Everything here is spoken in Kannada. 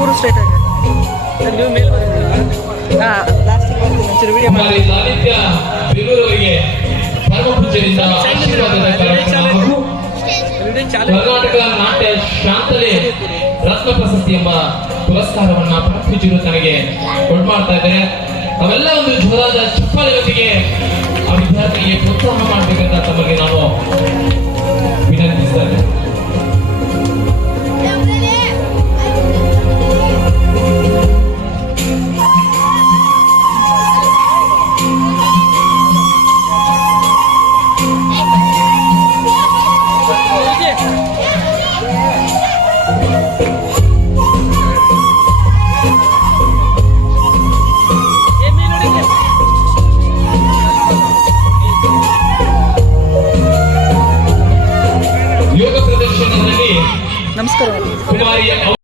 ಪೂರ ಸ್ಟ್ರೈಟ್ ಆಗಿ ನೀವು ಮೇಲೆ ಬರ್ತೀರಾ? ಲಾಸ್ಟಿಗೆ ಬರ್ತೀನಿ ಒಂಚೂರು ವಿಡಿಯೋ ಮಾಡಿ. ಲಾಲಿತ್ಯ ಬೇಲೂರವರಿಗೆ ಪರಮ ಪೂಜ್ಯರಿಂದ ಆಶೀರ್ವಾದದ ಕಾರ್ಯಕ್ರಮ ಕರ್ನಾಟಕ ನಾಟ್ಯ ಶಾಂತಲೆ ರತ್ನ ಪ್ರಶಸ್ತಿ ಎಂಬ ಪುರಸ್ಕಾರವನ್ನ ಪರಪೂಜ್ಯರು ತನಗೆ ಕೊಡ್ಮಾಡ್ತಾ ಇದ್ದಾರೆ. ಅವೆಲ್ಲ ಒಂದು ಜೋರಾದ ಚಪ್ಪಾಳೆ ಜೊತೆಗೆ ಆ ವಿದ್ಯಾರ್ಥಿಗೆ ಪ್ರೋತ್ಸಾಹ ಮಾಡಬೇಕಂತ ತಮಗೆ ನಾನು